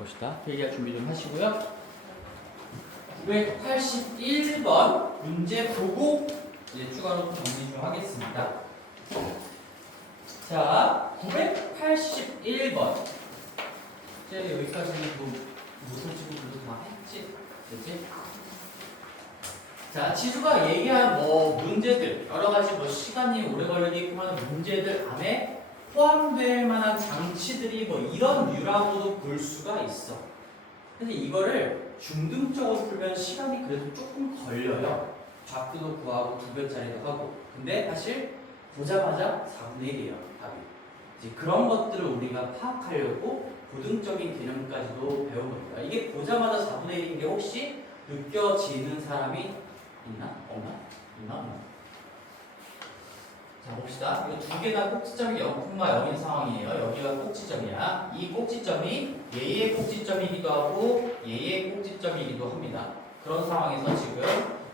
봅시다. 필기할 준비 좀 하시고요. 981번 문제 보고 이제 추가로 정리 좀 하겠습니다. 자, 981번. 이제 여기까지는 뭐 무슨 친구들도 다 했지? 그치? 자, 지수가 얘기한 뭐 문제들, 여러 가지 뭐 시간이 오래 걸리게끔 하는 문제들 안에 포함될 만한 장치들이 뭐 이런 류라고도 볼 수가 있어. 근데 이거를 중등적으로 풀면 시간이 그래도 조금 걸려요. 좌표도 구하고 두 배짜리도 하고. 근데 사실 보자마자 4분의 1이에요, 답이. 이제 그런 것들을 우리가 파악하려고 고등적인 개념까지도 배운 겁니다. 이게 보자마자 4분의 1인 게 혹시 느껴지는 사람이 있나? 없나? 있나? 없나? 자, 봅시다. 이거 두 개 다 꼭지점이 0,0인 상황이에요. 여기가 꼭지점이야. 이 꼭지점이 얘의 꼭지점이기도 하고 얘의 꼭지점이기도 합니다. 그런 상황에서 지금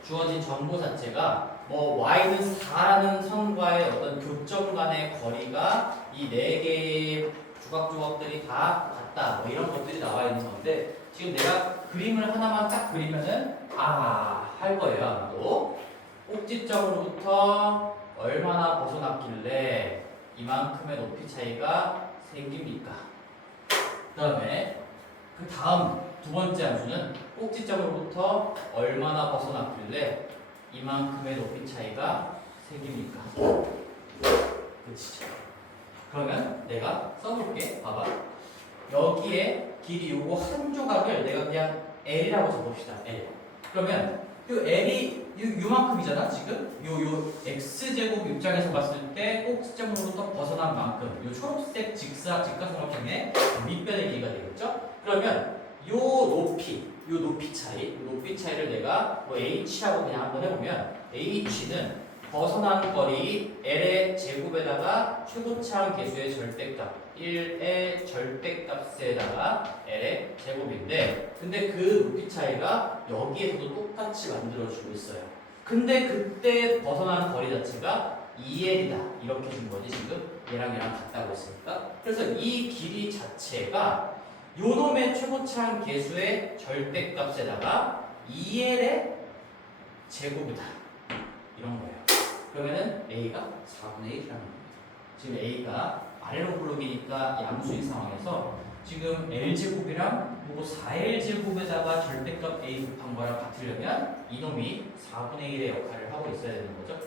주어진 정보 자체가 뭐 y는 4라는 선과의 어떤 교점 간의 거리가 이 네 개의 조각조각들이 다 같다. 뭐 이런 것들이 나와 있는 건데 지금 내가 그림을 하나만 딱 그리면은 할 거예요. 아마도 꼭지점으로부터 얼마나 벗어났길래 이만큼의 높이 차이가 생깁니까? 그 다음에 그 다음 두 번째 함수는 꼭지점으로부터 얼마나 벗어났길래 이만큼의 높이 차이가 생깁니까? 그치죠? 그러면 내가 써볼게. 봐봐. 여기에 길이 요거 한 조각을 내가 그냥 L이라고 적읍시다. L. 그러면 요 L이 요만큼이잖아 지금? 요 X제곱 입장에서 봤을 때 꼭지점으로부터 벗어난 만큼 요 초록색 직사각형의 밑변의 길이가 되겠죠? 그러면 요 높이 차이를 내가 뭐 H하고 그냥 한번 해보면 H는 벗어난 거리 L의 제곱에다가 최고차항 계수의 절대값 1의 절대값에다가 L의 제곱인데 근데 그 높이 차이가 여기에서도 똑같이 만들어주고 있어요. 근데 그때 벗어난 거리 자체가 2L이다 이렇게 준 거지 지금 얘랑 같다고 했으니까. 그래서 이 길이 자체가 요놈의 최고차항 계수의 절대값에다가 2L의 제곱이다 이런 거예요. 그러면은 A가 4분의 1이라는 겁니다. 지금 A가 아래로 블록이니까 양수인 상황에서 지금 L제곱이랑 그리고 4L제곱에다가 절대값 A 곱한 거랑 같으려면 이놈이 4분의 1의 역할을 하고 있어야 되는 거죠.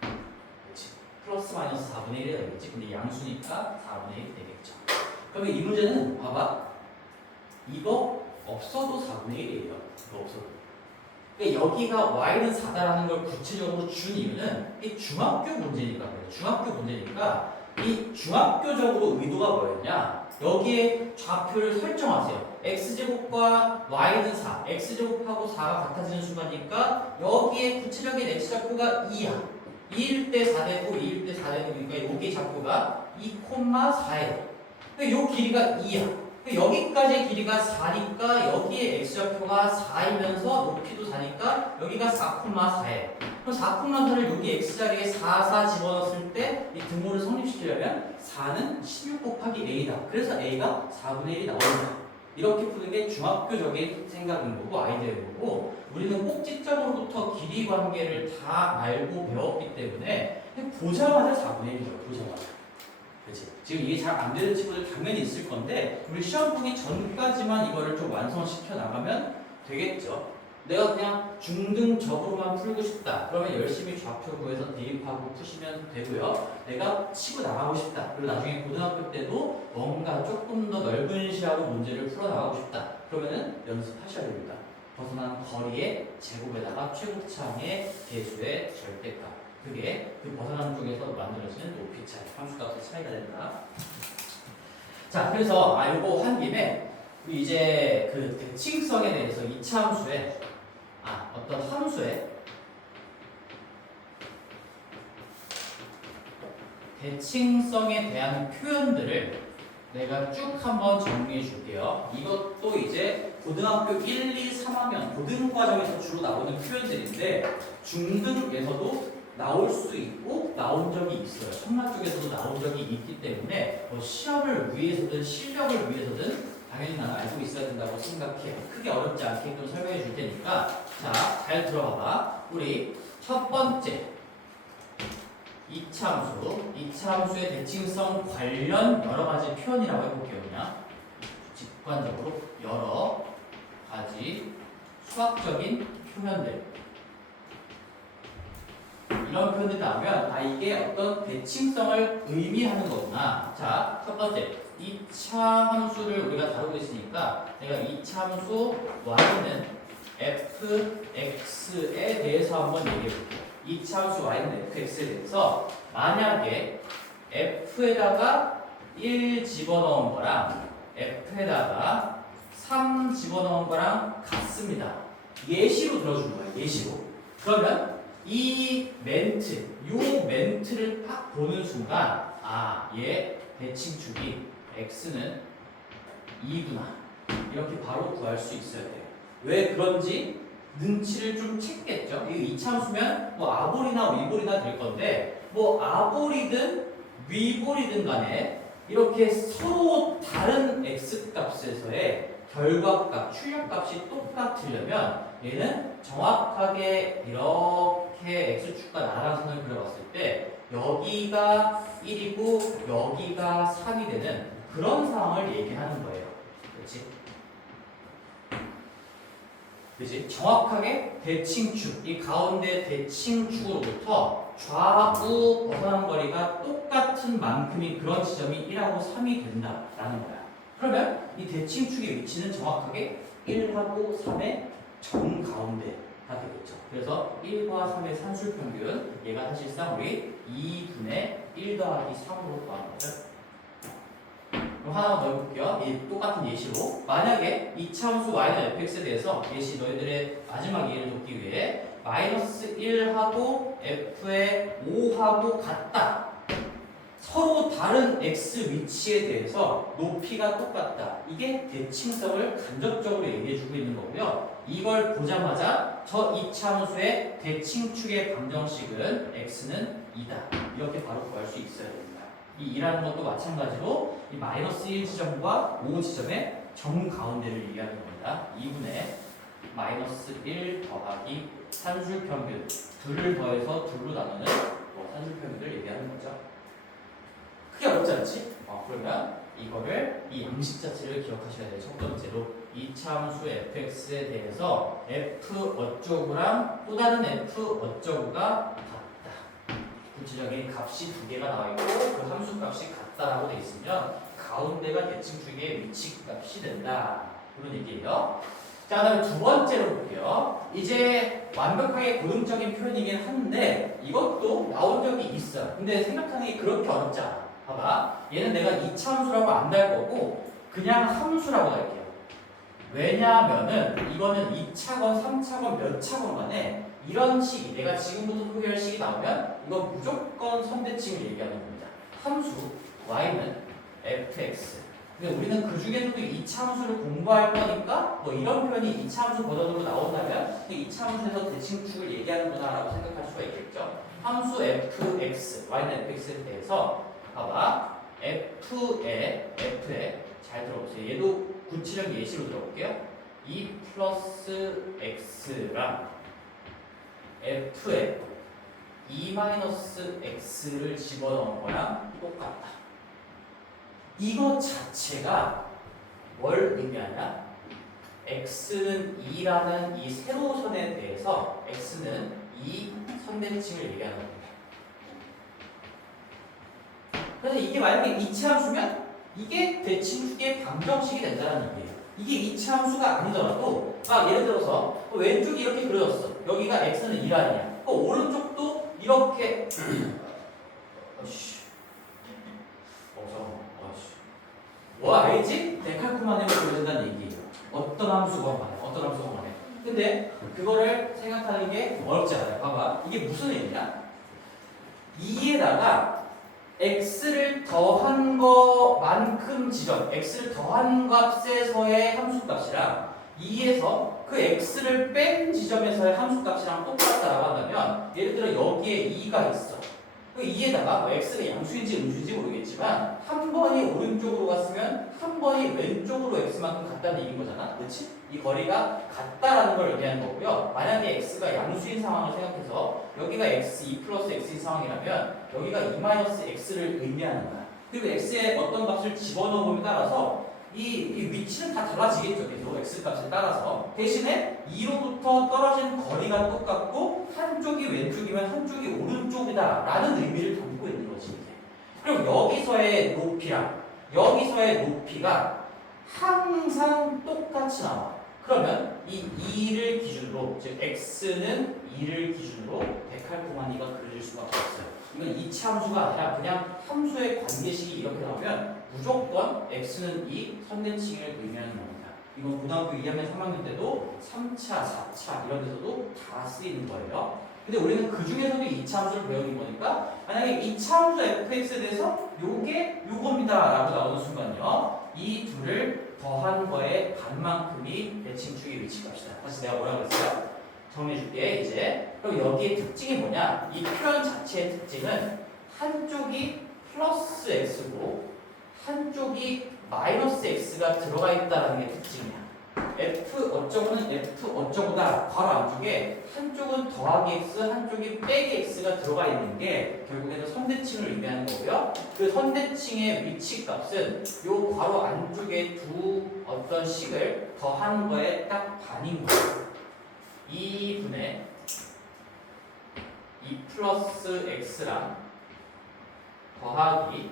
그렇지. 플러스 마이너스 4분의 1이 되겠지. 근데 양수니까 4분의 1이 되겠죠. 그러면 이 문제는 봐봐. 이거 없어도 4분의 1이에요. 이거 없어도. 그러니까 여기가 y는 4다라는 걸 구체적으로 준 이유는 이 중학교 문제니까 그래요. 중학교 문제니까 이 중학교적으로 의도가 뭐였냐? 여기에 좌표를 설정하세요. x제곱과 y는 4, x제곱하고 4가 같아지는 순간이니까 여기에 구체적인 x좌표가 2야. 2일 때 4되고 2일 때 4되고니까 여기 좌표가 2,4예요. 그러니까 요 길이가 2야. 여기까지 길이가 4니까 여기에 x좌표가 4이면서 높이도 4니까 여기가 4,4예요. 그럼 4,4를 여기 x자리에 4 집어넣었을 때 이 등호를 성립시키려면 4는 16 곱하기 a다. 그래서 a가 4분의 1이 나옵니다. 이렇게 푸는 게 중학교적인 생각인 거고 아이디어인 거고 우리는 꼭지점으로부터 길이 관계를 다 알고 배웠기 때문에 보자마자 4분의 1이죠. 보자마자. 그치? 지금 이게 잘 안 되는 친구들 당연히 있을 건데 우리 시험 보기 전까지만 이거를 좀 완성시켜 나가면 되겠죠. 내가 그냥 중등적으로만 풀고 싶다. 그러면 열심히 좌표 구해서 대입하고 푸시면 되고요. 내가 치고 나가고 싶다. 그리고 나중에 고등학교 때도 뭔가 조금 더 넓은 시야로 문제를 풀어나가고 싶다. 그러면은 연습하셔야 됩니다. 벗어난 거리의 제곱에다가 최고차항의 계수의 절대값. 그게 그 벗어난 쪽에서 만들어지는 높이 차이, 함수값의 차이가 된다. 자, 그래서 요거 한 김에 우리 이제 그 대칭성에 대해서 2차 함수에 어떤 함수의 대칭성에 대한 표현들을 내가 쭉 한번 정리해 줄게요. 이것도 이제 고등학교 1, 2, 3학년 고등과정에서 주로 나오는 표현들인데 중등에서도 나올 수 있고 나온 적이 있어요. 천마 쪽에서도 나온 적이 있기 때문에 뭐 시험을 위해서든 실력을 위해서든 당연히 나는 된다고 생각해. 크게 어렵지 않게끔 설명해 줄 테니까 자, 잘 들어봐봐. 우리 첫 번째 이차함수의 대칭성 관련 여러 가지 표현이라고 해볼게요. 그냥 직관적으로 여러 가지 수학적인 표현들 이런 표현들이 나오면 이게 어떤 대칭성을 의미하는 거구나. 자, 첫 번째 2차 함수를 우리가 다루고 있으니까 내가 2차 함수 y는 fx에 대해서 한번 얘기해 볼게요. 2차 함수 y는 fx에 대해서 만약에 f에다가 1 집어넣은 거랑 f에다가 3 집어넣은 거랑 같습니다. 예시로 들어주는 거예요. 예시로. 그러면 이 멘트를 딱 보는 순간 얘 대칭축이 x는 2구나 이렇게 바로 구할 수 있어야 돼요. 왜 그런지 눈치를 좀 챘겠죠. 이 이차함수면 뭐 아볼이나 위볼이나 될 건데 뭐 아볼이든 위볼이든 간에 이렇게 서로 다른 x 값에서의 결과값, 출력값이 똑같으려면 얘는 정확하게 이렇게 x축과 나란선을 그려봤을 때 여기가 1이고 여기가 3이 되는 그런 상황을 얘기하는 거예요. 그렇지? 정확하게 대칭축, 이 가운데 대칭축으로부터 좌우 벗어난 거리가 똑같은 만큼인 그런 지점이 1하고 3이 된다라는 거야. 그러면 이 대칭축의 위치는 정확하게 1하고 3의 정가운데가 되겠죠. 그래서 1과 3의 산술평균, 얘가 사실상 우리 2분의 1 더하기 3으로 구하는 거죠. 그럼 하나 더 해볼게요. 이 똑같은 예시로 만약에 이차함수 y는 fx에 대해서 예시 너희들의 마지막 이해를 돕기 위해 마이너스 1하고 f의 5하고 같다. 서로 다른 x 위치에 대해서 높이가 똑같다. 이게 대칭성을 간접적으로 얘기해주고 있는 거고요. 이걸 보자마자 저 이차함수의 대칭축의 방정식은 x는 2다. 이렇게 바로 구할 수 있어야 됩니다. 이 2라는 것도 마찬가지로 이 마이너스 1 지점과 5 지점의 정가운데를 얘기하는 겁니다. 2분의 마이너스 1 더하기 산술평균 둘을 더해서 둘로 나누는 산술평균을 얘기하는 거죠. 크게 어렵지 않지? 그러면 이거를 이 양식 자체를 기억하셔야 돼요. 첫 번째로 2차 함수 fx에 대해서 f 어쩌구랑 또 다른 f 어쩌구가 같다. 구체적인 값이 두 개가 나와 있고 그 함수 값이 같다라고 돼 있으면 가운데가 대칭축의 위치 값이 된다. 그런 얘기예요. 자, 그다음에 두 번째로 볼게요. 이제 완벽하게 고등적인 표현이긴 한데 이것도 나온 적이 있어요. 근데 생각하는 게 그렇게 어렵지 않아. 봐봐. 얘는 내가 2차 함수라고 안 달 거고 그냥 함수라고 할게요. 왜냐하면은 이거는 2차건 3차건 몇 차건 간에 이런 식이 내가 지금부터 소개할 식이 나오면 이건 무조건 선대칭을 얘기하는 겁니다. 함수 y는 fx. 근데 우리는 그 중에서도 2차 함수를 공부할 거니까 뭐 이런 표현이 2차 함수 버전으로 나온다면 2차 함수에서 대칭축을 얘기하는구나라고 생각할 수가 있겠죠. 함수 fx, y는 fx에 대해서 봐봐. f에 잘 들어보세요. 얘도 구체적 예시로 들어볼게요. 2 플러스 x랑 f에 2 마이너스 x를 집어넣은 거랑 똑같다. 이거 자체가 뭘 의미하냐? x는 2라는 이 세로선에 대해서 x는 2 선대칭을 얘기하는 겁니다. 그래서 이게 만약에 2차 함수면 이게 대칭축의 방정식이 된다는 얘기예요. 이게 2차 함수가 아니더라도 예를 들어서 왼쪽이 이렇게 그려졌어. 여기가 x는 2라니야. 오른쪽도 이렇게 뭐 알지? 데칼코마니를 그려진다는 얘기예요. 어떤 함수건 간에. 근데 그거를 생각하는 게 어렵지 않아요. 봐봐. 이게 무슨 얘기냐? 2에다가 x를 더한 거만큼 지점, x를 더한 값에서의 함수값이랑 2에서 그 x를 뺀 지점에서의 함수값이랑 똑같다라고 한다면 예를 들어 여기에 2가 있어. 그 2에다가 x가 양수인지 음수인지 모르겠지만 한 번이 오른쪽으로 갔으면 한 번이 왼쪽으로 x만큼 갔다는 같다는 얘기인 거잖아. 그렇지? 이 거리가 같다라는 걸 의미하는 거고요. 만약에 x가 양수인 상황을 생각해서 여기가 x 2 플러스 x인 상황이라면 여기가 2 마이너스 x를 의미하는 거야. 그리고 x에 어떤 값을 집어넣음에 따라서 이 위치는 다 달라지겠죠. 계속 x 값에 따라서. 대신에 2로부터 떨어진 거리가 똑같고 한쪽이 왼쪽이면 한쪽이 오른쪽이다 라는 의미를 담고 있는 거지. 이게. 그럼 여기서의 높이랑 여기서의 높이가 항상 똑같이 나와. 그러면 이 2를 기준으로, 즉 x는 2를 기준으로 데칼코마니가 그려질 수밖에 없어요. 이건 이치 함수가 아니라 그냥 함수의 관계식이 이렇게 나오면 무조건 x는 2, 선대칭을 의미하는 겁니다. 이건 고등학교 2학년 3학년 때도 3차, 4차 이런 데서도 다 쓰이는 거예요. 근데 우리는 그 중에서도 2차 함수를 배우는 거니까 만약에 2차 함수 fx에 대해서 요게 요겁니다 라고 나오는 순간요 이 둘을 더한 거의 반만큼이 대칭축의 위치값이다. 다시 내가 뭐라고 했어요? 정리해줄게 이제. 그럼 여기의 특징이 뭐냐? 이 표현 자체의 특징은 한쪽이 플러스 x고 한쪽이 마이너스 x가 들어가 있다는 게 특징이야. f 어쩌고는 f 어쩌고다 괄호 안쪽에 한쪽은 더하기 x 한쪽이 빼기 x가 들어가 있는 게 결국에는 선대칭을 의미하는 거고요. 그 선대칭의 위치값은 요 괄호 안쪽에 두 어떤 식을 더한 거에 딱 반인 거예요. 2분의 2 플러스 x랑 더하기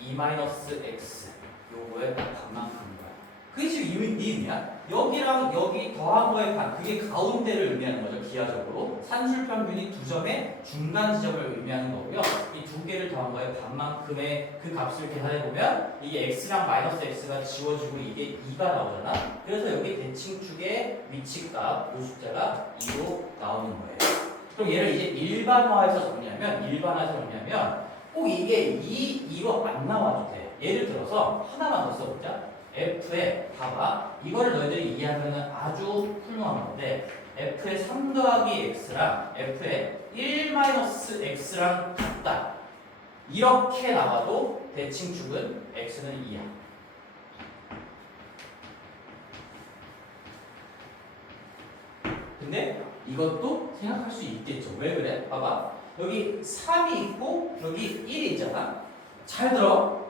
2 마이너스 x 요거에 딱 반만큼인 거야. 그게 지금 이 의미야. 여기랑 여기 더한 거에 반, 그게 가운데를 의미하는 거죠. 기하적으로 산술평균이 두 점의 중간 지점을 의미하는 거고요. 이 두 개를 더한 거에 반만큼의 그 값을 계산해 보면 이게 x랑 마이너스 x가 지워지고 이게 2가 나오잖아. 그래서 여기 대칭축의 위치값 이 숫자가 2로 나오는 거예요. 그럼 얘를 이제 일반화해서 정리하면 꼭 이게 2로 안 나와도 돼. 예를 들어서 하나만 더 써보자. f에 봐봐. 이거를 너희들이 이해하면 아주 훌륭한 건데 f의 3 더하기 x랑 f의 1 마이너스 x랑 같다. 이렇게 나와도 대칭축은 x는 2야. 근데 이것도 생각할 수 있겠죠. 왜 그래? 봐봐. 여기 3이 있고 여기 1이 있잖아. 잘 들어.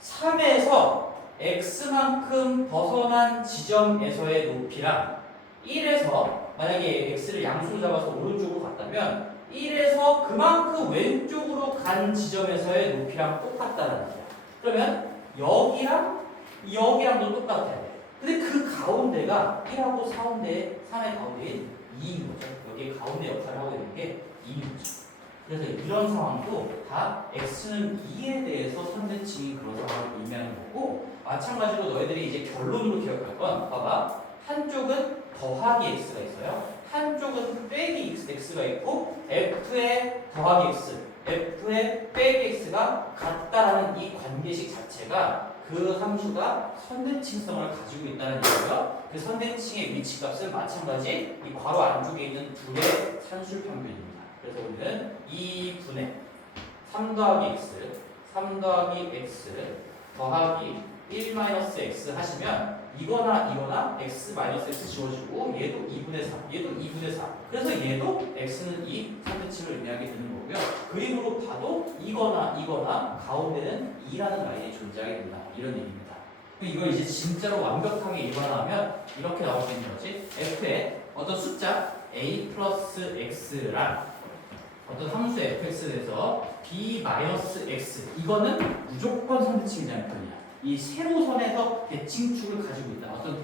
3에서 x만큼 벗어난 지점에서의 높이랑 1에서 만약에 x를 양수로 잡아서 오른쪽으로 갔다면 1에서 그만큼 왼쪽으로 간 지점에서의 높이랑 똑같다는 거야. 그러면 여기랑도 똑같아야 돼. 근데 그 가운데가 1하고 3의 가운데인 2인 거죠. 여기 가운데 역할을 하고 있는 게 2인 거죠. 그래서 이런 상황도 다 x는 2에 대해서 선대칭이 그런 상황을 의미하는 거고 마찬가지로 너희들이 이제 결론으로 기억할 건 봐봐. 한쪽은 더하기 x가 있어요. 한쪽은 빼기 x가 있고 f의 더하기 x, f의 빼기 x가 같다라는 이 관계식 자체가 그 함수가 선대칭성을 가지고 있다는 얘기고요. 그 선대칭의 위치값은 마찬가지 이 괄호 안쪽에 있는 둘의 산술평균입니다. 그래서 우리는 2분의 3 더하기 x 더하기 1 마이너스 x 하시면 이거나 x 마이너스 x 지워지고 얘도 2분의 3, 얘도 2분의 4. 그래서 얘도 x는 2 선대칭을 의미하게 되는 거고요. 그림으로 봐도 이거나 가운데는 2라는 라인이 존재하게 된다. 이런 얘기입니다. 이걸 이제 진짜로 완벽하게 일반화하면 이렇게 나올 수 있는 거지. f의 어떤 숫자 a 플러스 x랑 어떤 함수 fx에 대해서 b 마이너스 x 이거는 무조건 선대칭이라는 표현이야. 이 세로선에서 대칭축을 가지고 있다. 어떤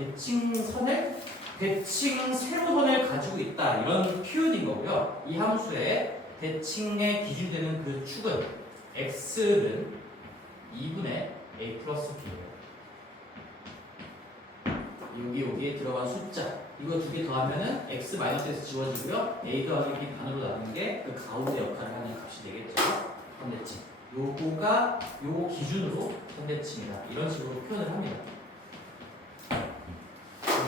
세로선을 가지고 있다. 이런 표현인 거고요. 이 함수의 대칭의 기준이 되는 그 축은 x는 2분의 a 플러스 b예요. 여기에 들어간 숫자 이거 두 개 더하면은 x 마이너스 x 지워지고요. a 더하기 b 반으로 나누는 게 그 가운데 역할을 하는 값이 되겠죠. 선대칭. 요거가 요거 기준으로 선대칭이다. 이런 식으로 표현을 합니다.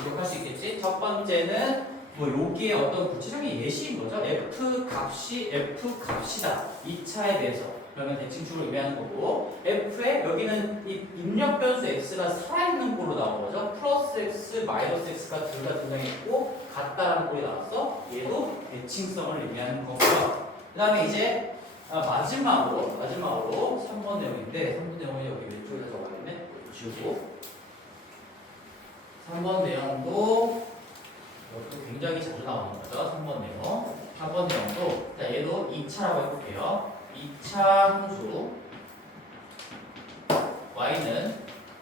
기억할 수 있겠지? 첫 번째는 뭐 여기에 어떤 구체적인 예시인 거죠. f 값이다. 2차에 대해서 그러면 대칭축을 의미하는 거고 F에 여기는 이 입력 변수 X가 살아있는 꼴로 나온 거죠. 플러스 X, 마이너스 X가 둘 다 등장했고 같다라는 꼴이 나왔어. 얘도 대칭성을 의미하는 거고요. 그 다음에 이제 마지막으로 3번 내용인데 3번 내용은 여기 왼쪽에 적어야겠네. 지우고 3번 내용도 이것도 굉장히 자주 나오는 거죠. 3번 내용. 4번 내용도 자, 얘도 2차라고 해볼게요. 2차 함수 y는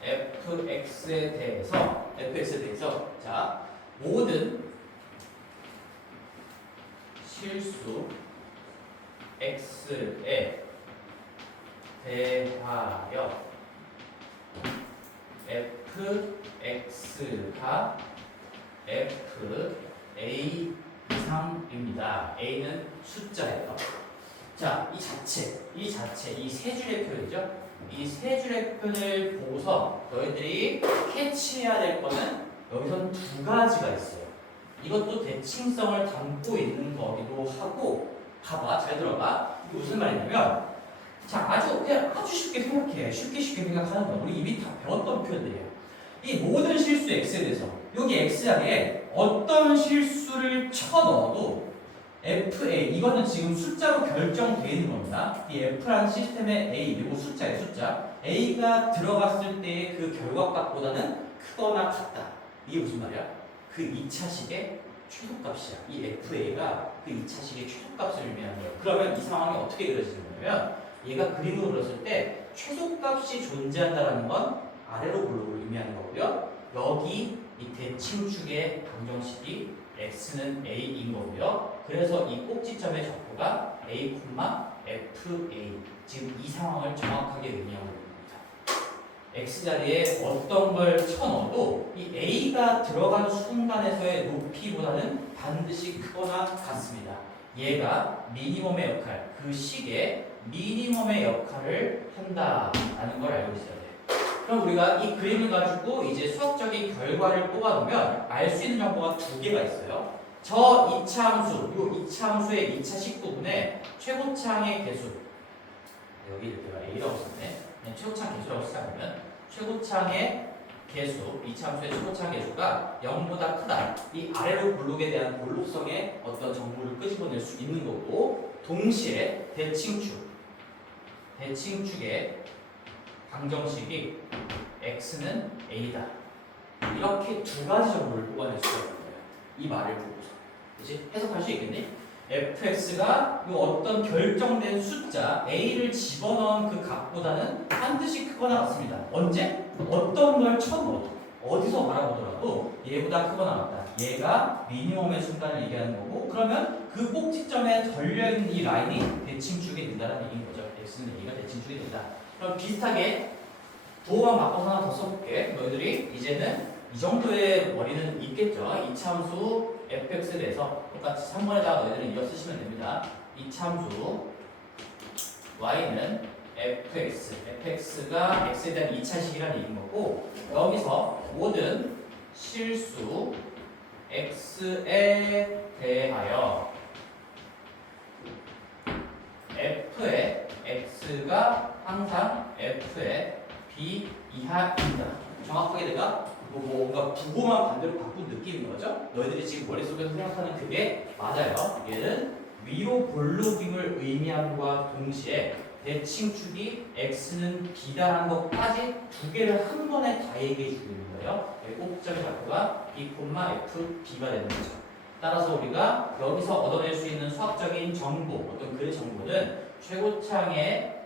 fx에 대해서 자 모든 실수 x에 대하여 fx가 fa 이상입니다. a는 숫자예요. 자, 이 세 줄의 표현이죠. 이 세 줄의 표현을 보고서 너희들이 캐치해야 될 거는 여기선 두 가지가 있어요. 이것도 대칭성을 담고 있는 거기도 하고, 봐봐, 잘 들어봐. 이게 무슨 말이냐면, 자, 아주 쉽게 생각해. 쉽게 생각하는 거야. 우리 이미 다 배웠던 표현들이에요. 이 모든 실수 x에 대해서 여기 x 자리에 어떤 실수를 쳐 넣어도 FA 이거는 지금 숫자로 결정되어 있는 겁니다. 이 F라는 시스템의 A 그리고 숫자의 숫자 A가 들어갔을 때의 그 결과값보다는 크거나 같다. 이게 무슨 말이야? 그 2차식의 최소값이야. 이 FA가 그 2차식의 최소값을 의미하는 거예요. 그러면 이 상황이 어떻게 그려지냐면 얘가 그림으로 그렸을 때 최소값이 존재한다는 건 아래로 블록을 의미하는 거고요. 여기 이 대칭축의 방정식이 x는 a인 거고요. 그래서 이 꼭지점의 적보가 a, fa 지금 이 상황을 정확하게 의미하고 있습니다. x 자리에 어떤 걸 쳐넣어도 이 a가 들어간 순간에서의 높이보다는 반드시 크거나 같습니다. 얘가 미니멈의 역할, 그 식의 미니멈의 역할을 한다라는 걸 알고 있어요. 그럼 우리가 이 그림을 가지고 이제 수학적인 결과를 뽑아놓으면 알 수 있는 정보가 두 개가 있어요. 저 2차 함수, 이 2차 함수의 2차식 부분에 최고창의 개수, 여기 내가 A라고 썼네. 최고창 개수라고 시작하면 최고창의 개수, 2차 함수의 최고창 개수가 0보다 크다. 이 아래로 블록에 대한 볼록성의 어떤 정보를 끄집어낼 수 있는 거고, 동시에 대칭축의 방정식이 x는 a다. 이렇게 두 가지 정보를 뽑아낼 수가 있는 거예요. 이 말을 보고서. 그치? 해석할 수 있겠니? fx가 이 어떤 결정된 숫자 a를 집어넣은 그 값보다는 반드시 크거나 같습니다. 언제? 어떤 걸 쳐넣어도 어디서 바라보더라도 얘보다 크거나 같다. 얘가 미니멈의 순간을 얘기하는 거고, 그러면 그 꼭지점에 걸려있는 이 라인이 대칭축이 된다는 얘기인 거죠. x는 a가 대칭축이 된다. 그럼 비슷하게 도어만 바꿔서 하나 더 써볼게. 너희들이 이제는 이 정도의 머리는 있겠죠. 2차 함수 fx에 대해서 똑같이 3번에다가 너희들은 이어 쓰시면 됩니다. 2차 함수 y는 fx가 x에 대한 2차식이라는 얘기인 거고, 여기서 모든 실수 x에 대하여 f의 x가 항상 f의 b 이하입니다. 정확하게 내가 뭔가 부호만 반대로 바꾼 느낌인 거죠? 너희들이 지금 머릿속에서 생각하는 그게 맞아요. 얘는 위로 볼록임을 의미함과 동시에 대칭축이 x는 b다라는 것까지 두 개를 한 번에 다 얘기해 주고 있는 거예요. 꼭지점의 좌표가 b, f, b가 되는 거죠. 따라서 우리가 여기서 얻어낼 수 있는 수학적인 정보, 어떤 그 정보는 최고창의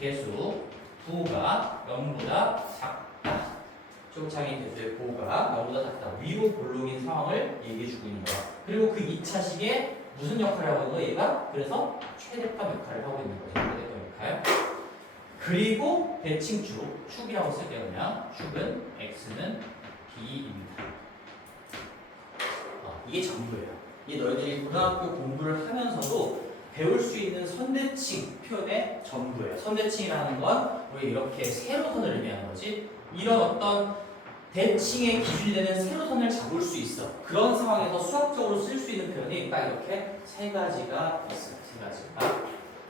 개수 부호가 0보다 작다. 최고창의 개수의 부호가 0보다 작다. 위로 볼록인 상황을 얘기해주고 있는 거야. 그리고 그 2차식에 무슨 역할을 하고 있는 거야? 얘가 그래서 최대값 역할을 하고 있는 거죠. 최대값 역할. 그리고 대칭축, 축이라고 쓸게요. 그냥 축은 x는 b입니다. 이게 전부예요. 이게 너희들이 고등학교 공부를 하면서도 배울 수 있는 선대칭 표현의 전부예요. 선대칭이라는 건 우리 이렇게 세로선을 의미하는 거지. 이런 어떤 대칭의 기준이 되는 세로선을 잡을 수 있어. 그런 상황에서 수학적으로 쓸 수 있는 표현이 딱 이렇게 세 가지가 있어요. 세 가지가.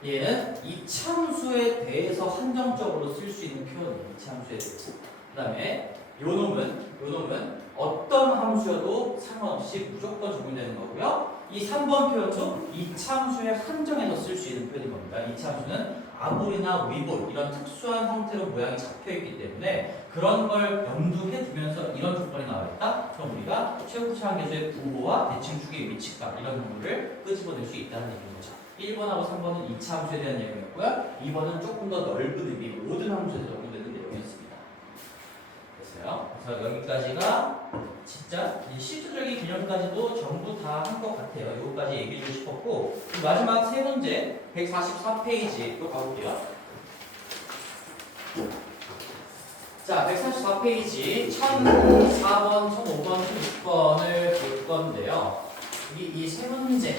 얘는 이차함수에 대해서 한정적으로 쓸 수 있는 표현이에요. 이차함수에 대해서. 그 다음에 요 놈은 어떤 함수여도 상관없이 무조건 적용되는 거고요. 이 3번 표현도 이차함수에 한정해서 쓸 수 있는 표현인 겁니다. 이차함수는 아볼이나 위볼 이런 특수한 형태로 모양이 잡혀있기 때문에 그런 걸 염두해 두면서 이런 조건이 나와있다? 그럼 우리가 최고차항 계수의 부호와 대칭축의 위치값 이런 정보를 끄집어낼 수 있다는 얘기인 거죠. 1번하고 3번은 2차 함수에 대한 내용이었고요. 2번은 조금 더 넓은 의미 모든 함수에서 적용되는 내용이었습니다. 됐어요? 그래서 여기까지가 진짜 이 실질적인 개념까지도 전부 다 한 것 같아요. 이거까지 얘기해주고 싶었고 마지막 세 문제 144페이지 또 가볼게요. 자, 144페이지 1004번, 1005번, 1006번을 볼 건데요. 이 세 문제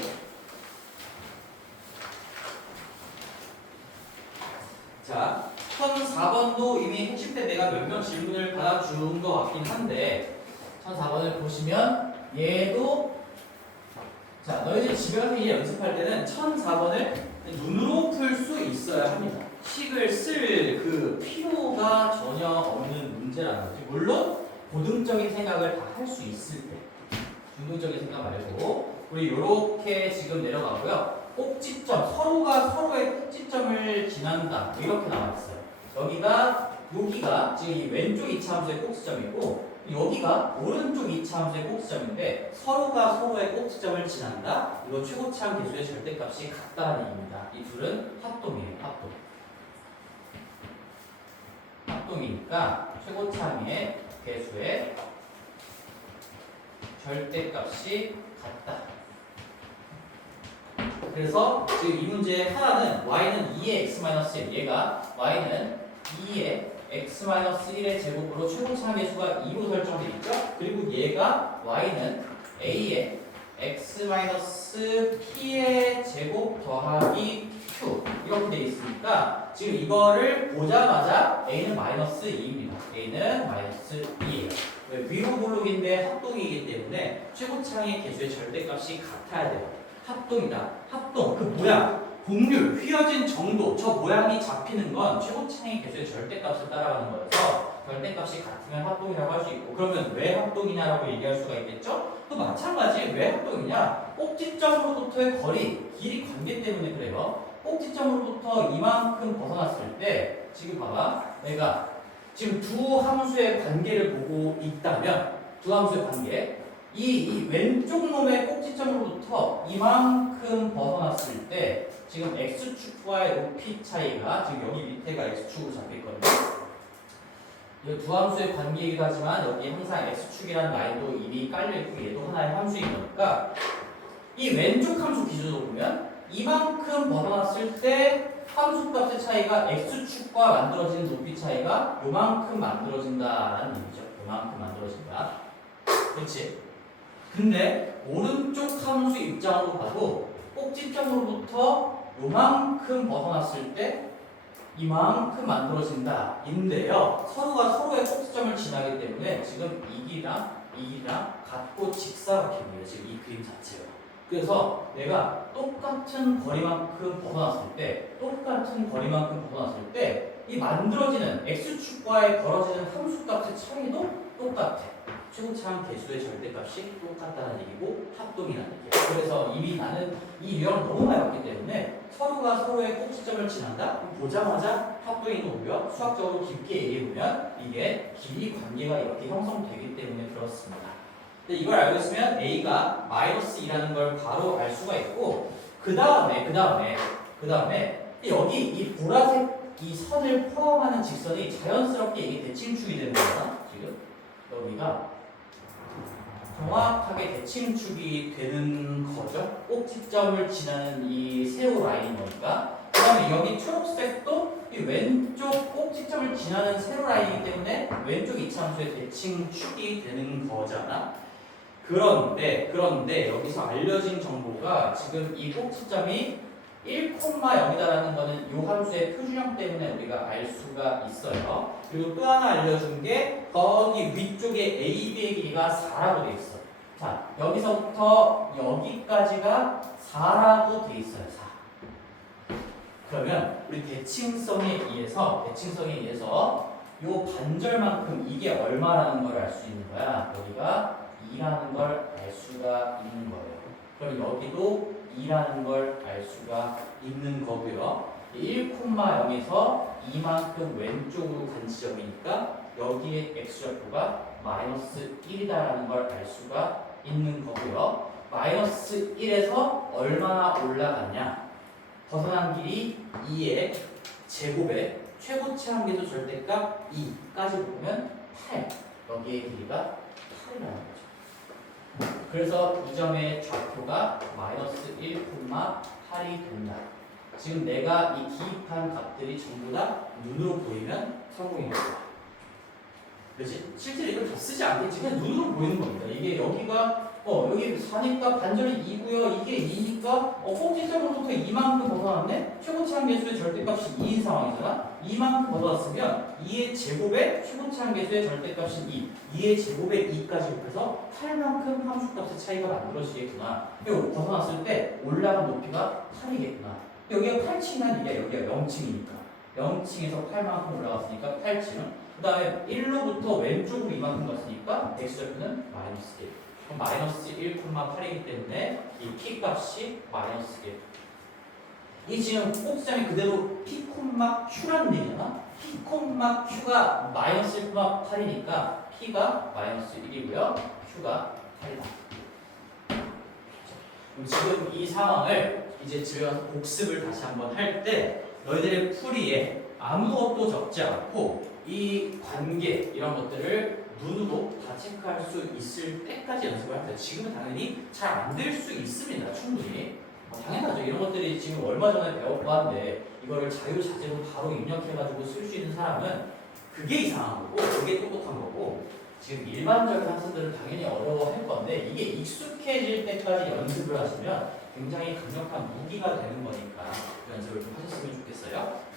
자, 1004번도 이미 핵심 때 내가 몇 명 질문을 받아준 것 같긴 한데 1004번을 보시면 얘도 자, 너희들 집에 가서 이제 연습할 때는 1004번을 눈으로 풀 수 있어야 합니다. 식을 쓸 그 필요가 전혀 없는 문제라는 거지. 물론 고등적인 생각을 다 할 수 있을 때 중등적인 생각 말고 우리 요렇게 지금 내려가고요. 꼭지점, 서로가 서로의 꼭지점을 지난다. 이렇게 나와있어요. 여기가 지금 이 왼쪽 이차함수의 꼭지점이고 여기가 오른쪽 이차함수의 꼭지점인데 서로가 서로의 꼭지점을 지난다. 이거 최고차항 계수의 절대값이 같다는 얘기입니다. 이 둘은 합동이에요. 합동이니까 최고차항의 계수의 절대값이 같다. 그래서 지금 이 문제 하나는 y는 2의 x-1 얘가 y는 2의 x-1의 제곱으로 최고차항 계수가 2로 설정되어 있죠. 그리고 얘가 y는 a의 x-p의 제곱 더하기 q 이렇게 되어 있으니까 지금 이거를 보자마자 a는 마이너스 2입니다. a는 마이너스 2예요. 위로 볼록인데 합동이기 때문에 최고차항의 계수의 절대값이 같아야 돼요. 합동이다. 합동. 그 모양, 곡률, 휘어진 정도, 저 모양이 잡히는 건 최고차항의 계수의 절대값을 따라가는 거여서 절대값이 같으면 합동이라고 할 수 있고 그러면 왜 합동이냐라고 얘기할 수가 있겠죠? 또 마찬가지 왜 합동이냐? 꼭지점으로부터의 거리, 길이 관계 때문에 그래요. 꼭지점으로부터 이만큼 벗어났을 때 지금 봐봐. 내가 지금 두 함수의 관계를 보고 있다면 두 함수의 관계 이 왼쪽 놈의 꼭지점으로부터 이만큼 벗어났을 때 지금 x축과의 높이 차이가 지금 여기 밑에가 x축으로 잡혀있거든요. 이 두 함수의 관계이기도 하지만 여기 항상 x축이라는 라인도 이미 깔려있고 얘도 하나의 함수인 거니까 이 왼쪽 함수 기준으로 보면 이만큼 벗어났을 때 함수값의 차이가 x축과 만들어지는 높이 차이가 요만큼 만들어진다라는 얘기죠. 요만큼 만들어진다. 그렇지? 근데 오른쪽 함수 입장으로 봐도 꼭지점으로부터 요만큼 벗어났을 때 이만큼 만들어진다 인데요. 서로가 서로의 꼭지점을 지나기 때문에 지금 이 길이랑 같고 직사각형이에요. 지금 이 그림 자체가. 그래서 내가 똑같은 거리만큼 벗어났을 때 이 만들어지는 x축과의 벌어지는 함수값의 차이도 똑같아. 최고차항 계수의 절대값이 똑같다는 얘기고 합동이라는 얘기야. 그래서 이미 나는 이 유형을 너무 많이 봤기 때문에 서로가 서로의 꼭지점을 지난다? 보자마자 합동이 오고요. 수학적으로 깊게 얘기해보면 이게 길이 관계가 이렇게 형성되기 때문에 그렇습니다. 근데 이걸 알고 있으면 a가 마이너스 2라는 걸 바로 알 수가 있고 그 다음에 여기 이 보라색 이 선을 포함하는 직선이 자연스럽게 이게 대칭축이 되는 거야. 지금 여기가 정확하게 대칭축이 되는 거죠. 꼭지점을 지나는 이 세로 라인인 거니까. 그 다음에 여기 초록색도 이 왼쪽 꼭지점을 지나는 세로 라인이기 때문에 왼쪽 이차함수의 대칭축이 되는 거잖아. 그런데 여기서 알려진 정보가 지금 이 꼭지점이 1,0이다라는 거는 이 함수의 표준형 때문에 우리가 알 수가 있어요. 그리고 또 하나 알려준 게 거기 위쪽에 AB의 길이가 4라고 돼 있어. 자, 여기서부터 여기까지가 4라고 돼 있어요. 4. 그러면 우리 대칭성에 의해서 요 반절만큼 이게 얼마라는 걸 알 수 있는 거야. 여기가 2라는 걸 알 수가 있는 거예요. 그럼 여기도 2라는 걸 알 수가 있는 거고요. 1,0에서 이만큼 왼쪽으로 간 지점이니까 여기에 x좌표가 마이너스 1이다라는 걸 알 수가 있는 거고요. 마이너스 1에서 얼마나 올라갔냐? 벗어난 길이 2의 제곱에 최고치 한계수 절대값 2까지 보면 8. 여기의 길이가 8이라는 거죠. 그래서 이 점의 좌표가 마이너스 1,8이 된다. 지금 내가 이 기입한 값들이 전부 다 눈으로 보이면 성공인 거야. 그렇지? 실제로 이걸 다 쓰지 않겠지. 그냥 눈으로 보이는 겁니다. 이게 여기가 여기 4니까 반절이 2고요. 이게 2니까 꼭지점으로부터 이만큼 벗어났네? 최고치 한계수의 절대값이 2인 상황이잖아? 이만큼 벗어났으면 2의 제곱에 최고치 한계수의 절대값이 2. 2의 제곱에 2까지 곱해서 8만큼 함수값의 차이가 만들어지겠구나. 그리고 벗어났을 때 올라간 높이가 8이겠구나. 여기가 8층이란 얘기야. 여기가 0층이니까. 0층에서 8만큼 올라갔으니까 8층. 그 다음에 1로부터 왼쪽으로 이만큼 갔으니까 x좌표는 마이너스 1. 그럼 마이너스 1,8이기 때문에 이 p 값이 마이너스 1. 이 지금 꼭지점이 그대로 p,q라는 얘기잖아. p,q가 마이너스 1,8이니까 p가 마이너스 1이고요. q가 8이다. 그럼 지금 이 상황을 이제 집에 가서 복습을 다시 한번 할 때 너희들의 풀이에 아무것도 적지 않고 이 관계 이런 것들을 눈으로 다 체크할 수 있을 때까지 연습을 합니다. 지금은 당연히 잘 안 될 수 있습니다. 충분히. 당연하죠. 이런 것들이 지금 얼마 전에 배웠고 한데 이거를 자유자재로 바로 입력해가지고 쓸 수 있는 사람은 그게 이상한 거고 그게 똑똑한 거고 지금 일반적인 학생들은 당연히 어려워할 건데 이게 익숙해질 때까지 연습을 하시면 굉장히 강력한 무기가 되는 거니까 연습을 좀 하셨으면 좋겠어요.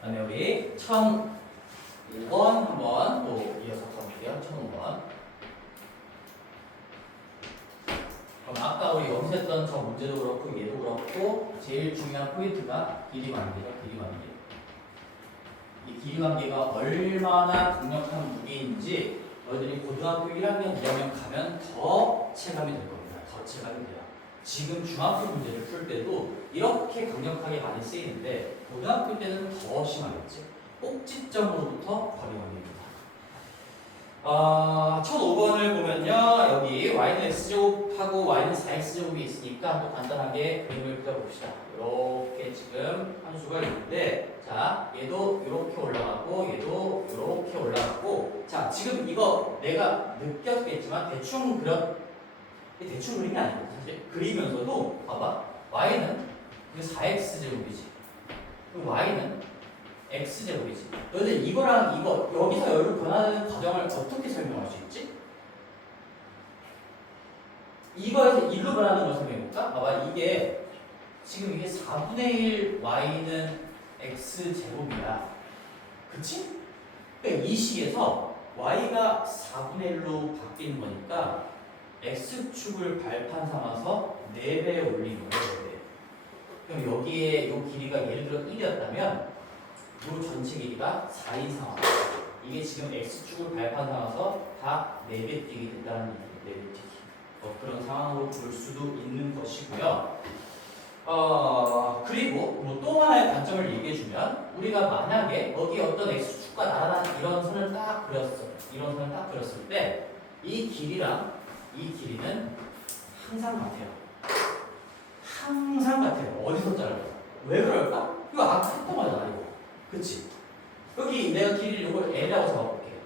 그 다음에 우리 1005번 한번 또 이어서 가볼게요. 1005번. 그럼 아까 우리 여기서 했던 저 문제도 그렇고 얘도 그렇고 제일 중요한 포인트가 길이 관계죠. 길이 관계. 이 길이 관계가 얼마나 강력한 무기인지 너희들이 고등학교 1학년, 2학년 가면 더 체감이 될 겁니다. 더 체감이 돼요. 지금 중학교 문제를 풀 때도 이렇게 강력하게 많이 쓰이는데 고등학교 때는 더 심하겠지. 꼭지점으로부터 거리관계입니다. 1005번을 보면요. 여기 y는 x제곱하고 y는 4x제곱이 있으니까 또 간단하게 그림을 그려봅시다. 이렇게 지금 함수가 있는데 자 얘도 이렇게 올라가고 얘도 이렇게 올라가고 자 지금 이거 내가 느꼈겠지만 대충 그림이 아니거든 사실. 그리면서도 봐봐. y는 4x제곱이지. 그리고 y는 x제곱이지. 너희들 이거랑 이거 여기서 여기로 변화되는 과정을 어떻게 설명할 수 있지? 이거에서 1로 변하는 걸 설명해볼까? 봐봐. 이게 지금 이게 4분의 1 y는 x제곱이야. 그치? 그러니까 이 식에서 y가 4분의 1로 바뀌는 거니까 x축을 발판 삼아서 4배 올리는 거예요. 4배. 그럼 여기에 이 길이가 예를 들어 1이었다면 이 전체 길이가 4인 상황. 이게 지금 x축을 발판 삼아서 다 4배 뛰게 된다는 얘기예요. 4배 뛰기. 그런 상황으로 볼 수도 있는 것이고요. 그리고 뭐 또 하나의 관점을 얘기해주면 우리가 만약에 여기 어떤 x축과 나란한 이런 선을 딱 그렸어. 이런 선을 딱 그렸을 때 이 길이랑 이 길이는 항상 같아요. 항상 같아요. 어디서 자를까? 왜 그럴까? 이거 아까 했던 거잖아, 이거. 그치? 여기 내가 길이를 이걸 L이라고 잡아볼게요.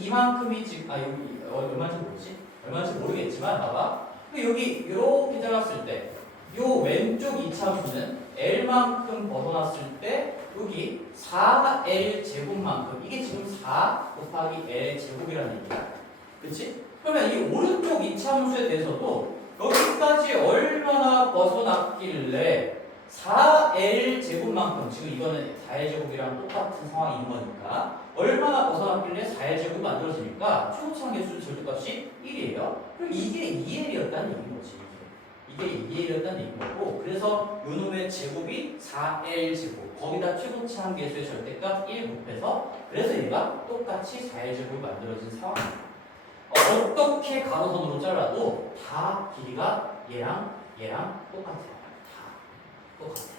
이만큼이 지금, 여기, 얼마인지 모르지? 얼마인지 모르겠지만, 봐봐. 여기 이렇게 잘랐을 때, 요 왼쪽 이차함수는 L만큼 벗어났을 때, 여기 4L 제곱만큼, 이게 지금 4 곱하기 L 제곱이라는 얘기야. 그치? 그러면 이 오른쪽 이차함수에 대해서도 여기까지 얼마나 벗어났길래 4L 제곱만큼 지금 이거는 4L 제곱이랑 똑같은 상황인 거니까 얼마나 벗어났길래 4L 제곱이 만들어지니까 최고치 한계수 절대값이 1이에요. 그럼 이게 2L이었다는 얘기인 거지. 이게 2L이었다는 얘기인 거고 그래서 요놈의 제곱이 4L 제곱 거기다 최고치 한계수의 절대값 1 곱해서 그래서 얘가 똑같이 4L 제곱이 만들어진 상황입니다. 어떻게 가로선으로 잘라도 다 길이가 얘랑 똑같아요. 다 똑같아요.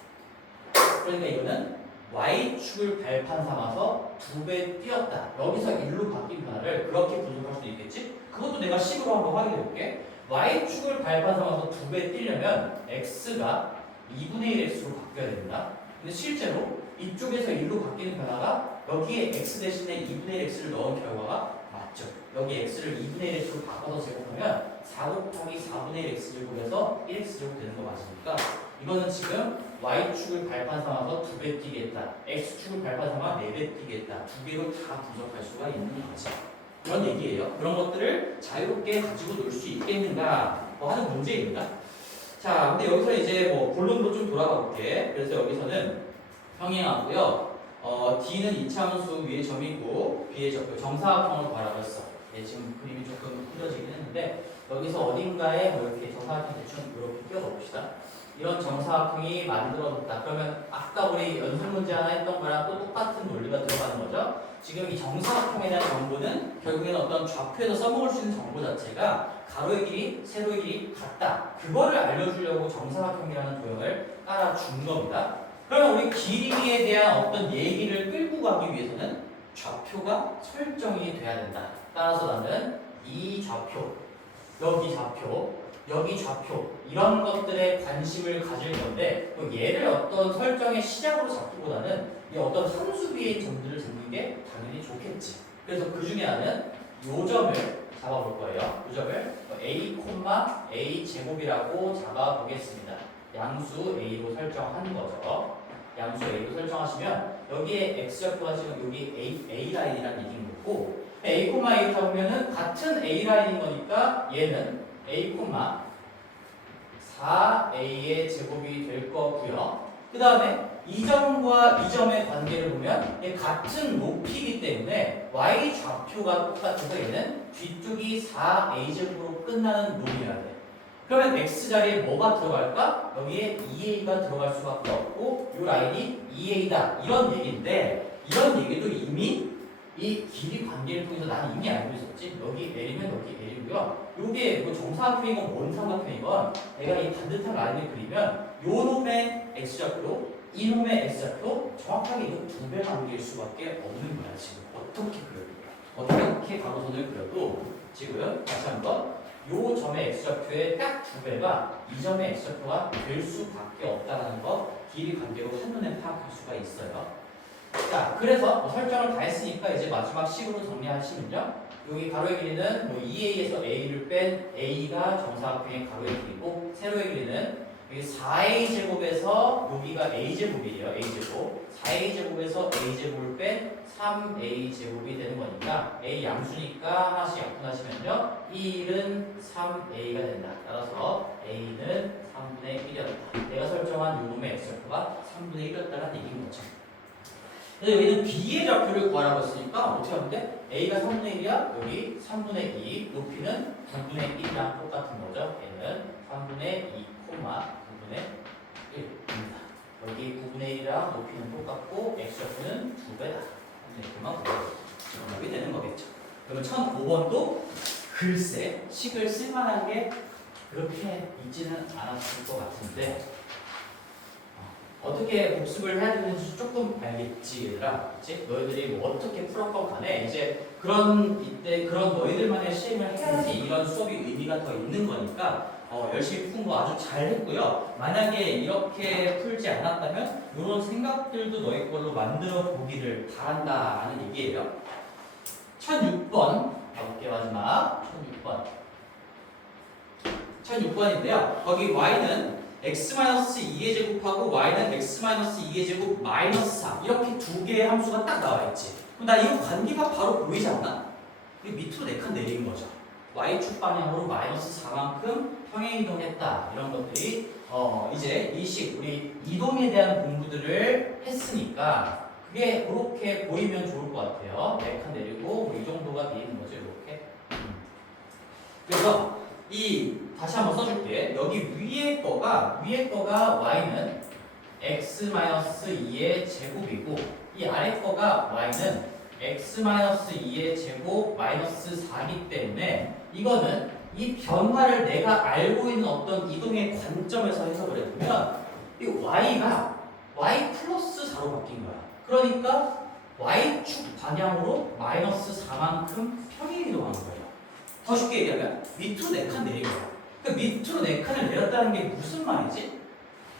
그러니까 이거는 Y축을 발판 삼아서 2배 뛰었다. 여기서 1로 바뀐 변화를 그렇게 분석할 수도 있겠지? 그것도 내가 식으로 한번 확인해 볼게. Y축을 발판 삼아서 2배 뛰려면 X가 2분의 1 X로 바뀌어야 됩니다. 근데 실제로 이쪽에서 1로 바뀌는 변화가 여기에 X 대신에 2분의 1 X를 넣은 결과가 맞죠. 여기 X를 2분의 1 X로 바꿔서 제곱하면 4 곱하기 4분의 1 X 제곱에서 1X 제곱 되는 거 맞으니까 이거는 지금 Y축을 발판 삼아서 2배 뛰겠다. X축을 발판 삼아 4배 뛰겠다. 2개로 다 분석할 수가 있는 거지. 그런 얘기예요. 그런 것들을 자유롭게 가지고 놀 수 있겠는가 하는 문제입니다. 자, 근데 여기서 이제 뭐 본론으로 좀 돌아가 볼게. 그래서 여기서는 평행하고요. D는 이차함수 위에 점이고 B의 정사각형을 구하라고 했어. 예, 지금 그림이 조금 흐려지긴 했는데 여기서 어딘가에 뭐 이렇게 정사각형 대충 이렇게 띄워봅시다. 이런 정사각형이 만들어졌다. 그러면 아까 우리 연습 문제 하나 했던 거랑 또 똑같은 논리가 들어가는 거죠. 지금 이 정사각형에 대한 정보는 결국에는 어떤 좌표에서 써먹을 수 있는 정보 자체가 가로의 길이, 세로의 길이 같다. 그거를 알려주려고 정사각형이라는 도형을 깔아준 겁니다. 그러면 우리 길이에 대한 어떤 얘기를 끌고 가기 위해서는 좌표가 설정이 돼야 된다. 따라서 나는 이 좌표, 여기 좌표, 여기 좌표 이런 것들에 관심을 가질 건데 또 얘를 어떤 설정의 시작으로 잡기보다는 이 어떤 함수 위의 점들을 잡는 게 당연히 좋겠지. 그래서 그 중에 하나는 요 점을 잡아볼 거예요. 요 점을 a, a 제곱이라고 잡아보겠습니다. 양수 a로 설정한 거죠. 양수 a로 설정하시면 여기에 x좌표가 지금 여기 a 라인이라는 얘기인 거고 a, a 잡으면은 같은 a 라인인 거니까 얘는 a, 4a의 제곱이 될 거고요. 그 다음에 이 점과 이 점의 관계를 보면 같은 높이이기 때문에 y 좌표가 똑같아서 얘는 뒤쪽이 4a 제곱으로 끝나는 놈이어야 돼. 그러면 x 자리에 뭐가 들어갈까? 여기에 2a가 들어갈 수밖에 없고 이 라인이 2a다 이런 얘기인데 이런 얘기도 이미 이 길이 관계를 통해서 나는 이미 알고 있었지. 여기 L이면 여기 L이고요. 요게 뭐 정사각형이건 원삼각형이건 내가 이 반듯한 라인을 그리면 요 놈의 x좌표, 이 놈의 x좌표 정확하게 이거 2배 관계일 수밖에 없는 거야. 지금 어떻게 그려도 어떻게 가로선을 그려도 지금 다시 한번 요 점의 x좌표의 딱 2배가 이 점의 x좌표가 될 수밖에 없다는 거 길이 관계로 한눈에 파악할 수가 있어요. 자, 그래서 설정을 다 했으니까 이제 마지막 식으로 정리하시면요. 여기 가로의 길이는 뭐 2a에서 a를 뺀 a가 정사각형의 가로의 길이고 세로의 길이는 여기 4a 제곱에서 여기가 a 제곱이에요. a 제곱. 4a 제곱에서 a 제곱을 뺀 3a 제곱이 되는 거니까 a 양수니까 하나씩 약분하시면요. 1은 3a가 된다. 따라서 a는 3분의 1이었다. 내가 설정한 요놈의 x좌표가 3분의 1이었다는 얘기인 거죠. 근데 여기는 b의 좌표를 구하라고 했으니까 어떻게 하면 돼? a가 3분의 1이야? 여기 3분의 2, 높이는 9분의 1이랑 똑같은 거죠. 얘는 3분의 2, 9분의 1입니다. 여기 9분의 1이랑 높이는 똑같고 x좌표는 2배다. 3분의 1만 정답이 되는 거겠죠. 그러면 1005번도 글쎄 식을 쓸만한 게 그렇게 있지는 않았을 것 같은데 어떻게 복습을 해야 되는지 조금 알겠지 얘들아. 그치? 너희들이 뭐 어떻게 풀었건 간에 이제 이때 그런 너희들만의 시행을 해야지 이런 수업이 의미가 더 있는 거니까 열심히 푼 거 아주 잘 했고요. 만약에 이렇게 풀지 않았다면 이런 생각들도 너희 걸로 만들어 보기를 바란다는 얘기예요. 1006번 가볼게요. 마지막 1006번인데요. 거기 y는 x-2의 제곱하고 y는 x-2의 제곱 마이너스 4 이렇게 두 개의 함수가 딱 나와 있지. 그럼 나 이거 관계가 바로 보이지 않나? 이게 밑으로 4칸 내리는 거죠. y축 방향으로 마이너스 4만큼 평행 이동했다. 이런 것들이 이제 이 식 우리 이동에 대한 공부들을 했으니까 그게 그렇게 보이면 좋을 것 같아요. 4칸 내리고 이 정도가 돼 있는 거죠. 이렇게. 그래서 이 다시 한번 써줄게. 여기 위에 거가 y는 x-2의 제곱이고 이 아래 거가 y는 x-2의 제곱 마이너스 4이기 때문에 이거는 이 변화를 내가 알고 있는 어떤 이동의 관점에서 해석을 해보면 이 y가 y 플러스 4로 바뀐 거야. 그러니까 y축 방향으로 마이너스 4만큼 평행 이동하는 거예요. 더 쉽게 얘기하면 밑으로 4칸 내린 거야. 그 밑으로 4칸을 내렸다는 게 무슨 말이지?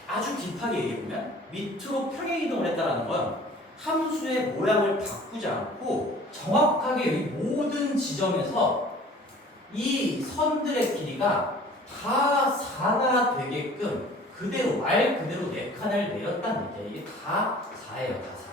아주 딥하게 얘기해보면 밑으로 평행 이동을 했다는 건 함수의 모양을 바꾸지 않고 정확하게 이 모든 지점에서 이 선들의 길이가 다 4가 되게끔 그대로 말 그대로 4칸을 내렸다는 얘기야. 이게 다 4예요. 다 4.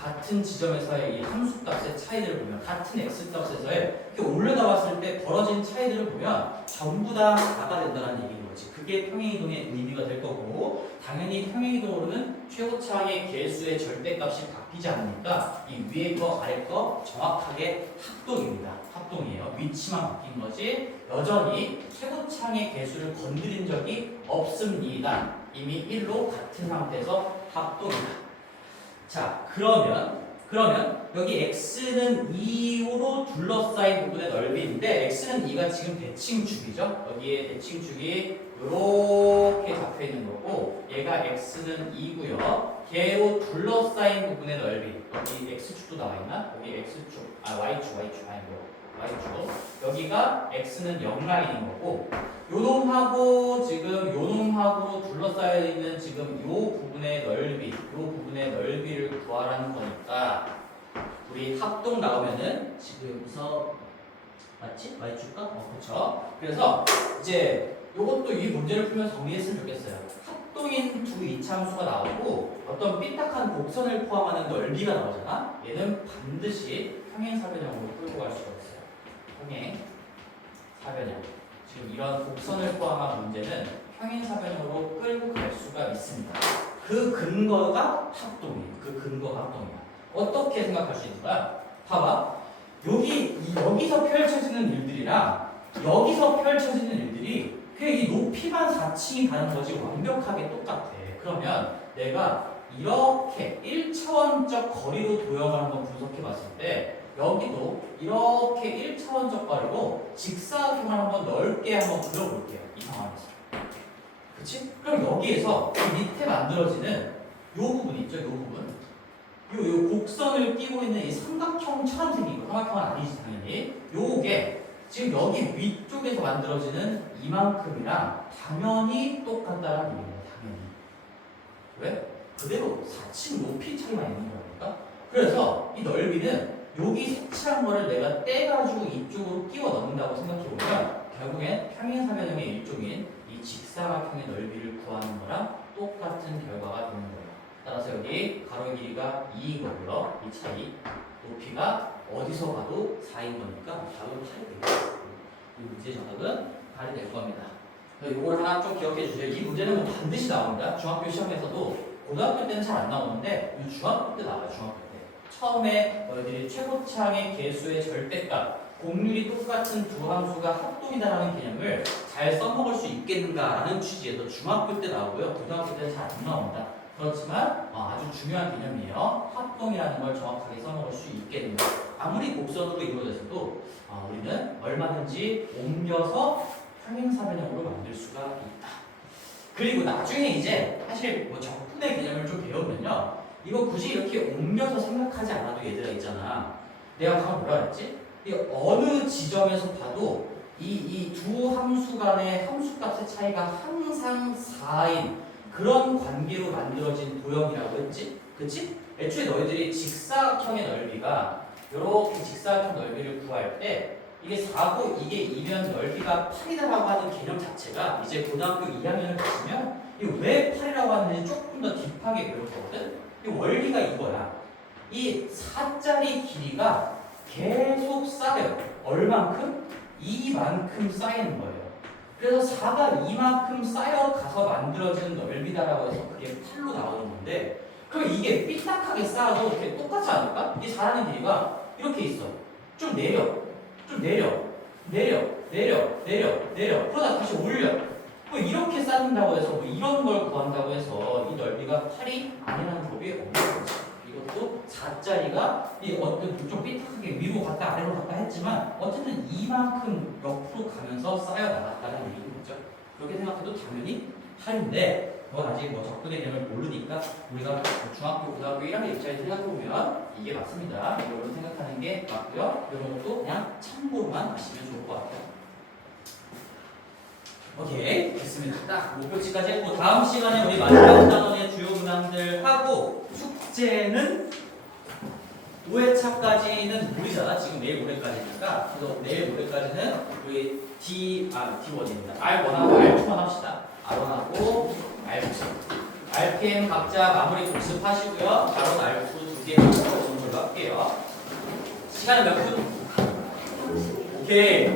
같은 지점에서의 이 함수값의 차이들을 보면 같은 x값에서의 이렇게 올려다 봤을 때 벌어진 차이들을 보면 전부 다 4가 된다는 얘기인 거지. 그게 평행이동의 의미가 될 거고 당연히 평행이동으로는 최고차항의 개수의 절대값이 바뀌지 않으니까 이 위에 거 아래 거 정확하게 합동입니다. 합동이에요. 위치만 바뀐 거지 여전히 최고차항의 개수를 건드린 적이 없습니다. 이미 1로 같은 상태에서 합동이다. 자, 그러면 여기 x는 2로 둘러싸인 부분의 넓이인데 x는 2가 지금 대칭축이죠. 여기에 대칭축이 이렇게 잡혀 있는 거고 얘가 x는 2고요. 걔로 둘러싸인 부분의 넓이 여기 x축도 나와 있나? 여기 x축, y축 아니고 y축. 여기가 x는 0 라인인 거고 요놈하고 지금 요놈하고 둘러싸여 있는 지금 요 부분의 넓이를 구하라는 거니까 우리 합동 나오면은 지금서 맞지? y축과? 그렇죠. 그래서 이제 요것도 이 문제를 풀면서 정리했으면 좋겠어요. 합동인 두 이차함수가 나오고 어떤 삐딱한 곡선을 포함하는 넓이가 나오잖아. 얘는 반드시 평행사변형으로 끌고 갈 수가 있어요. 평행사변형. 지금 이런 곡선을 포함한 문제는 평행사변으로 끌고 갈 수가 있습니다. 그 근거가 합동이에요. 그 근거가 합동이야. 어떻게 생각할 수 있는 거야? 봐봐. 여기서 펼쳐지는 일들이랑 여기서 펼쳐지는 일들이 그냥 이 높이만 4층이 가는 거지 완벽하게 똑같아. 그러면 내가 이렇게 1차원적 거리로 도형을 한번 분석해 봤을 때 여기도 이렇게 1차원적 거리로 직사각형을 한번 넓게 한번 그려볼게요. 이 상황에서. 그치? 그럼 여기에서 이 밑에 만들어지는 요 부분 있죠? 요 부분. 요 곡선을 띄고 있는 이 삼각형처럼 생긴 거. 삼각형은 아니지, 당연히. 요게 지금 여기 위쪽에서 만들어지는 이만큼이랑 당연히 똑같다는 얘기예요. 당연히. 왜? 그대로 4층 높이 차이만 있는 거니까. 그래서 이 넓이는 여기 색칠한 거를 내가 떼가지고 이쪽으로 끼워 넣는다고 생각해보면 결국엔 평행사변형의 일종인 이 직사각형의 넓이를 구하는 거랑 똑같은 결과가 되는 거예요. 따라서 여기 가로의 길이가 2인 거고요. 이 차이 높이가 어디서 봐도 4인 거니까 답은 8이 되겠죠. 이 문제의 정답은 8이 될 겁니다. 이걸 하나 좀 기억해 주세요. 이 문제는 뭐 반드시 나옵니다. 중학교 시험에서도 고등학교 때는 잘 안 나오는데 중학교 때 나와요. 중학교 때. 처음에 너희들이 최고차항의 개수의 절대값 공률이 똑같은 두 함수가 합동이다라는 개념을 잘 써먹을 수 있겠는가라는 취지에서 중학교 때 나오고요. 고등학교 때는 잘 안 나옵니다. 그렇지만 아주 중요한 개념이에요. 합동이라는 걸 정확하게 써먹을 수 있겠는가. 아무리 곡선으로 이루어져서도 우리는 얼마든지 옮겨서 평행사변형으로 만들 수가 있다. 그리고 나중에 이제 사실 뭐 적분의 개념을 좀 배우면요. 이거 굳이 이렇게 옮겨서 생각하지 않아도 얘들아 있잖아. 내가 방금 뭐라 그랬지? 이 어느 지점에서 봐도 이 두 함수 간의 함수값의 차이가 항상 4인 그런 관계로 만들어진 도형이라고 했지? 그치? 애초에 너희들이 직사각형의 넓이가 이렇게 직사각형 넓이를 구할 때 이게 4고 이게 2면 넓이가 8이다라고 하는 개념 자체가 이제 고등학교 2학년을 가시면 이게 왜 8이라고 하는지 조금 더 딥하게 배울 거거든? 이 원리가 이거야. 이 4짜리 길이가 계속 쌓여요. 얼만큼? 이만큼 쌓이는 거예요. 그래서 4가 이만큼 쌓여가서 만들어지는 넓이다라고 해서 그게 8로 나오는 건데 그럼 이게 삐딱하게 쌓아도 이렇게 똑같지 않을까? 이 4라는 길이가 이렇게 있어. 좀 내려. 내려. 그러다 다시 올려. 뭐 이렇게 쌓는다고 해서 뭐 이런 걸 구한다고 해서 이 넓이가 8이 아니라는 법이 없는 거지. 이것도 4짜리가 이 어떤 좀 삐딱하게 위로 갔다 아래로 갔다 했지만 어쨌든 이만큼 옆으로 가면서 쌓여 나갔다는 얘기인 거죠. 그렇게 생각해도 당연히 8인데 그건 아직 뭐 적분의 개념을 모르니까 우리가 중학교, 고등학교 1학년 입장에서 생각해보면 이게 맞습니다. 이걸로 생각하는 게 맞고요. 이런 것도 그냥 참고로만 아시면 좋을 것 같아요. 오케이, 됐습니다. 딱 목표치까지 했고 다음 시간에 우리 마지막 단원의 주요 문항들 하고 숙제는 5회차까지는 무리잖아. 지금 내일 모레까지니까. 그래서 내일 모레까지는 우리 D1입니다. R1하고 R2만 합시다. R1하고 R2. RPM 각자 마무리 복습하시고요. 바로 R2 2개 오는 걸로 할게요. 시간은 몇 분? 오케이.